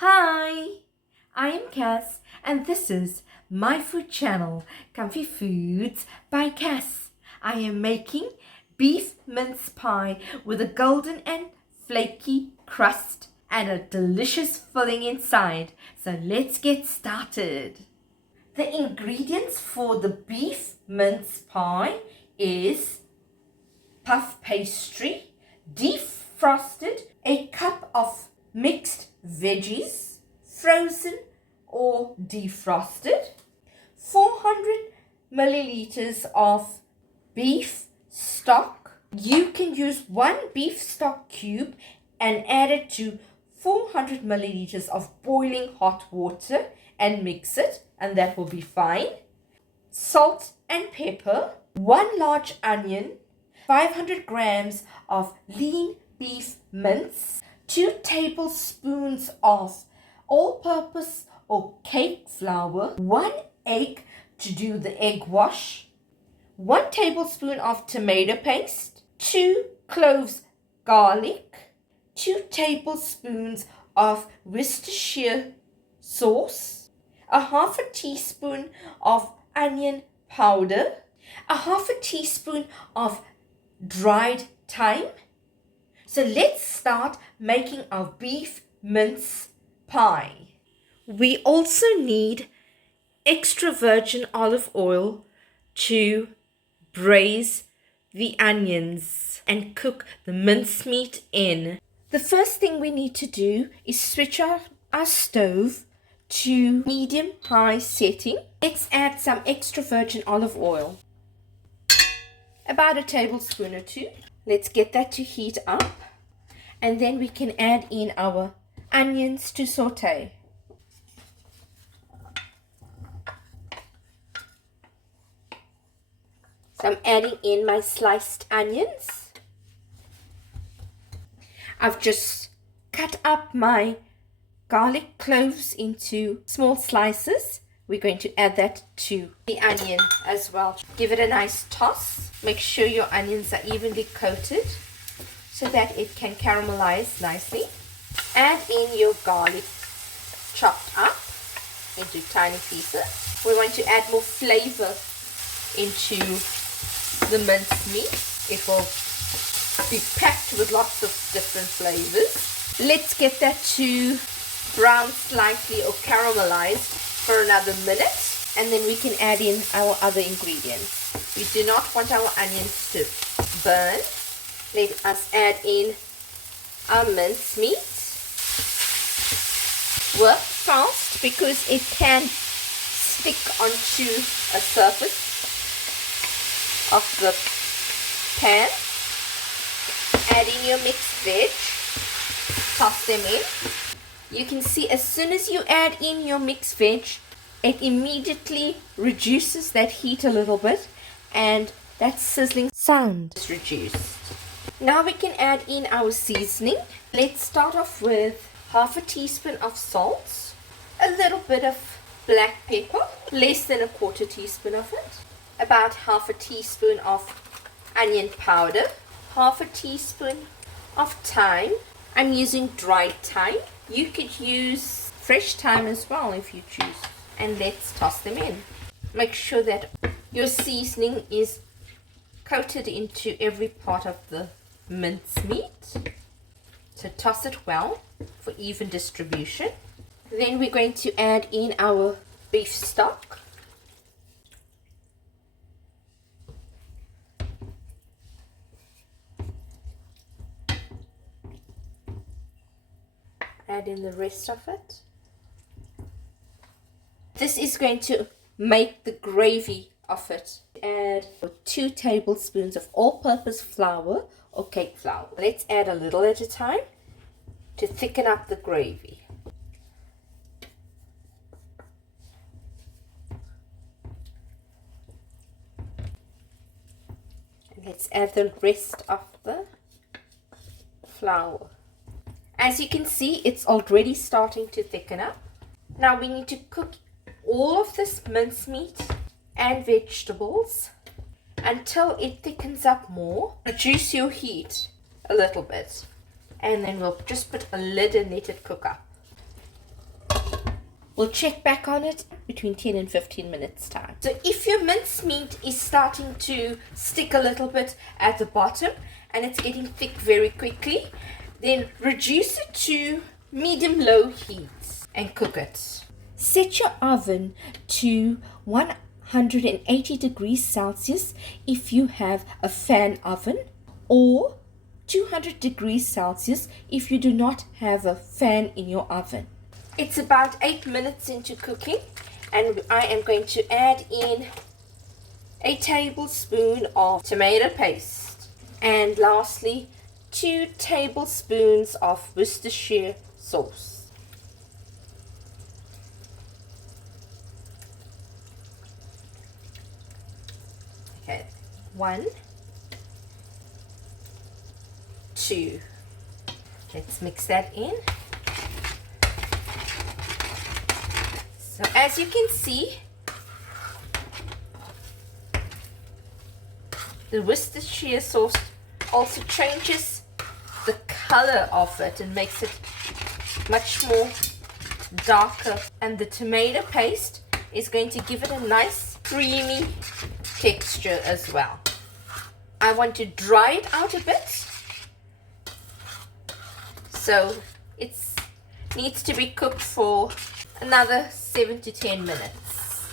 Hi, I am Cass and this is my food channel, Comfy Foods by Cass. I am making beef mince pie with a golden and flaky crust and a delicious filling inside. So let's get started. The ingredients for the beef mince pie is puff pastry, defrosted, a cup of mixed veggies, frozen or defrosted, 400 milliliters of beef stock. You can use one beef stock cube and add it to 400 milliliters of boiling hot water and mix it, and that will be fine. Salt and pepper, one large onion, 500 grams of lean beef mince, 2 tablespoons of all-purpose or cake flour, 1 egg to do the egg wash, 1 tablespoon of tomato paste, 2 cloves garlic, 2 tablespoons of Worcestershire sauce, a half a teaspoon of onion powder, a half a teaspoon of dried thyme. So let's start making our beef mince pie. We also need extra virgin olive oil to braise the onions and cook the mincemeat in. The first thing we need to do is switch our stove to medium-high setting. Let's add some extra virgin olive oil. About a tablespoon or 2. Let's get that to heat up. And then we can add in our onions to saute. So I'm adding in my sliced onions. I've just cut up my garlic cloves into small slices. We're going to add that to the onion as well. Give it a nice toss. Make sure your onions are evenly coated so that it can caramelize nicely. Add in your garlic chopped up into tiny pieces. We want to add more flavor into the minced meat. It will be packed with lots of different flavors. Let's get that to brown slightly or caramelize for another minute, and then we can add in our other ingredients. We do not want our onions to burn. Let us add in our mincemeat. Work fast because it can stick onto a surface of the pan. Add in your mixed veg. Toss them in. You can see as soon as you add in your mixed veg, it immediately reduces that heat a little bit and that sizzling sound is reduced. Now we can add in our seasoning. Let's start off with half a teaspoon of salt, a little bit of black pepper, less than a quarter teaspoon of it, about half a teaspoon of onion powder, half a teaspoon of thyme. I'm using dried thyme. You could use fresh thyme as well if you choose. And let's toss them in. Make sure that your seasoning is coated into every part of the mincemeat. So toss it well for even distribution. Then we're going to add in our beef stock. Add in the rest of it. This is going to make the gravy of it. Add 2 tablespoons of all-purpose flour or cake flour. Let's add a little at a time to thicken up the gravy. And let's add the rest of the flour. As you can see, it's already starting to thicken up. Now we need to cook all of this mincemeat and vegetables until it thickens up more. Reduce your heat a little bit, and then we'll just put a lid and let it cook up. We'll check back on it between 10 and 15 minutes time. So if your mincemeat is starting to stick a little bit at the bottom and it's getting thick very quickly, then reduce it to medium-low heat and cook it. Set your oven to 180 degrees Celsius if you have a fan oven, or 200 degrees Celsius if you do not have a fan in your oven. It's about 8 minutes into cooking, and I am going to add in a tablespoon of tomato paste, and lastly 2 tablespoons of Worcestershire sauce. Okay, 1, 2. Let's mix that in. So as you can see, the Worcestershire sauce also changes the color of it and makes it much more darker, and the tomato paste is going to give it a nice creamy texture as well. I want to dry it out a bit, so it needs to be cooked for another 7 to 10 minutes.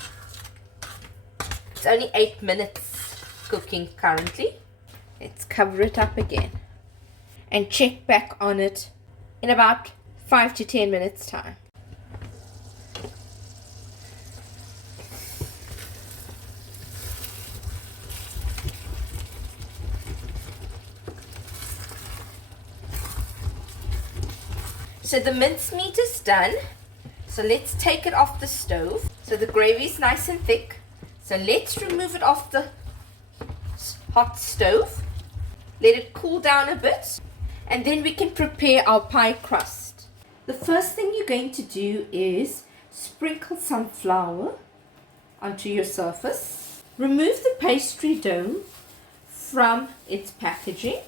It's only 8 minutes cooking currently. Let's cover it up again and check back on it in about 5 to 10 minutes time. So the mincemeat is done. So let's take it off the stove. So the gravy is nice and thick. So let's remove it off the hot stove. Let it cool down a bit. And then we can prepare our pie crust. The first thing you're going to do is sprinkle some flour onto your surface. Remove the pastry dough from its packaging.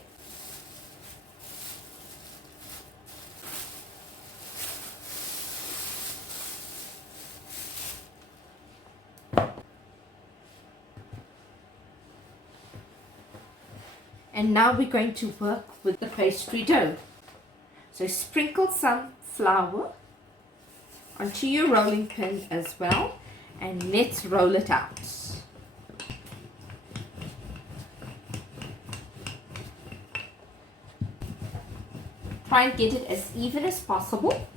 And now we're going to work with the pastry dough. So sprinkle some flour onto your rolling pin as well, and let's roll it out. Try and get it as even as possible.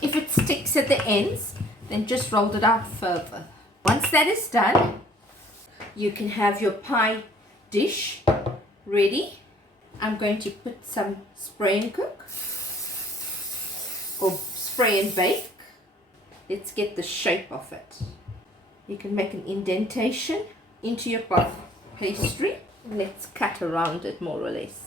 If it sticks at the ends, then just roll it out further. Once that is done, you can have your pie dish ready. I'm going to put some spray and cook or spray and bake. Let's get the shape of it. You can make an indentation into your pastry. Let's cut around it more or less.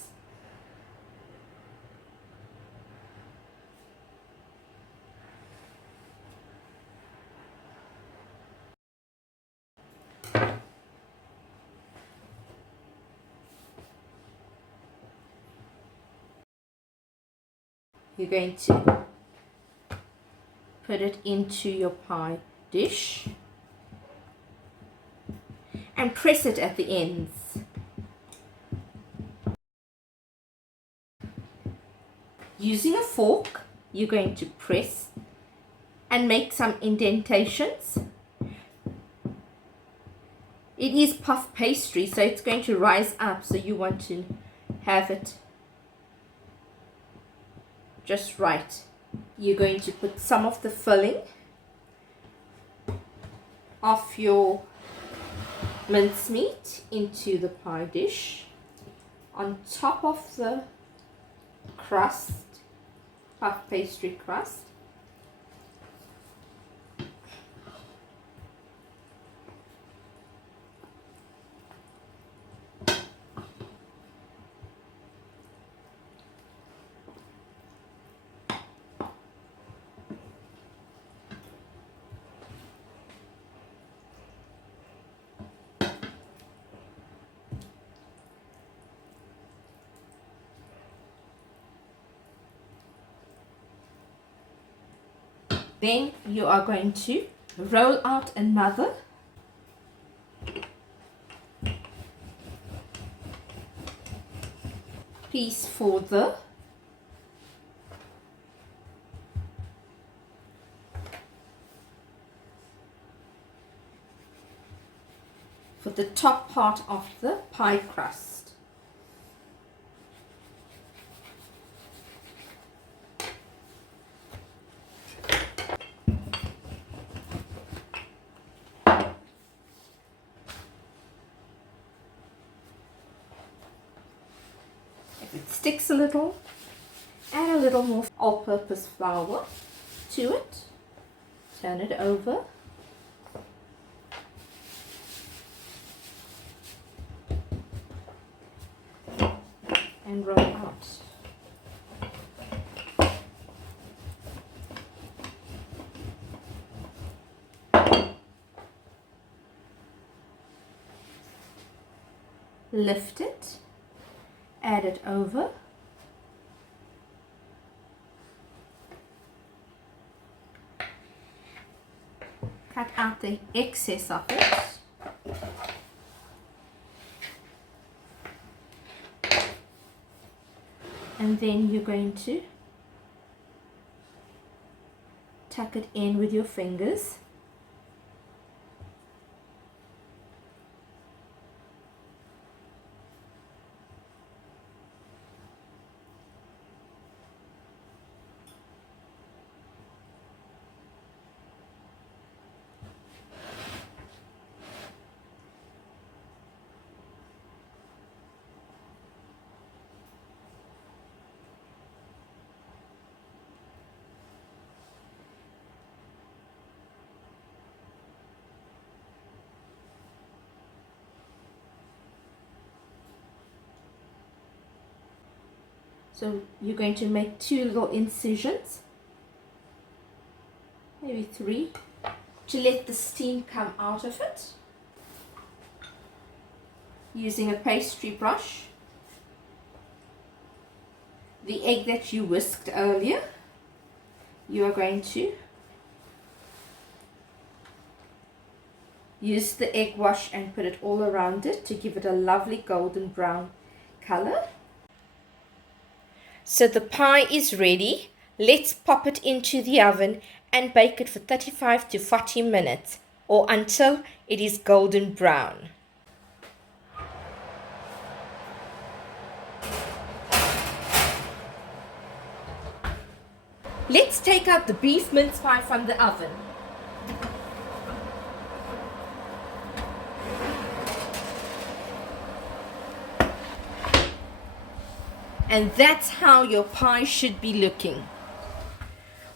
You're going to put it into your pie dish and press it at the ends. Using a fork, you're going to press and make some indentations. It is puff pastry, so it's going to rise up, so you want to have it just right. You're going to put some of the filling of your mincemeat into the pie dish on top of the crust, puff pastry crust. Then you are going to roll out another piece for the top part of the pie crust. If it sticks a little, add a little more all-purpose flour to it. Turn it over. And roll out. Lift it, add it over. Cut out the excess of it. And then you're going to tuck it in with your fingers. So you're going to make 2 little incisions, maybe 3, to let the steam come out of it. Using a pastry brush, the egg that you whisked earlier, you are going to use the egg wash and put it all around it to give it a lovely golden brown color. So the pie is ready. Let's pop it into the oven and bake it for 35 to 40 minutes or until it is golden brown. Let's take out the beef mince pie from the oven. And that's how your pie should be looking.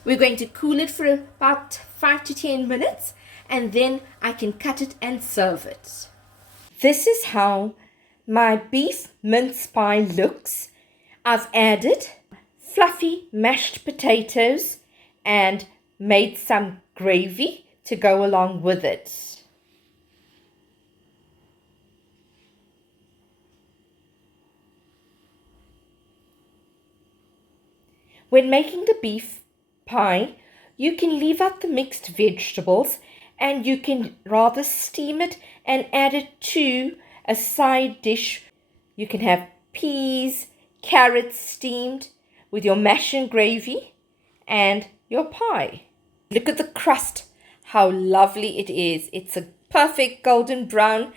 We're going to cool it for about 5 to 10 minutes and then I can cut it and serve it. This is how my beef mince pie looks. I've added fluffy mashed potatoes and made some gravy to go along with it. When making the beef pie, you can leave out the mixed vegetables and you can rather steam it and add it to a side dish. You can have peas, carrots steamed with your mash and gravy and your pie. Look at the crust, how lovely it is. It's a perfect golden brown.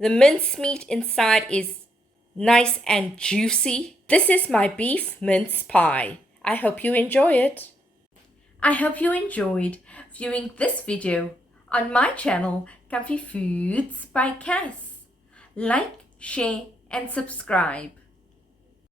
The mincemeat inside is nice and juicy. This is my beef mince pie. I hope you enjoy it. I hope you enjoyed viewing this video on my channel, Comfy Foods by Cass. Like, share and subscribe.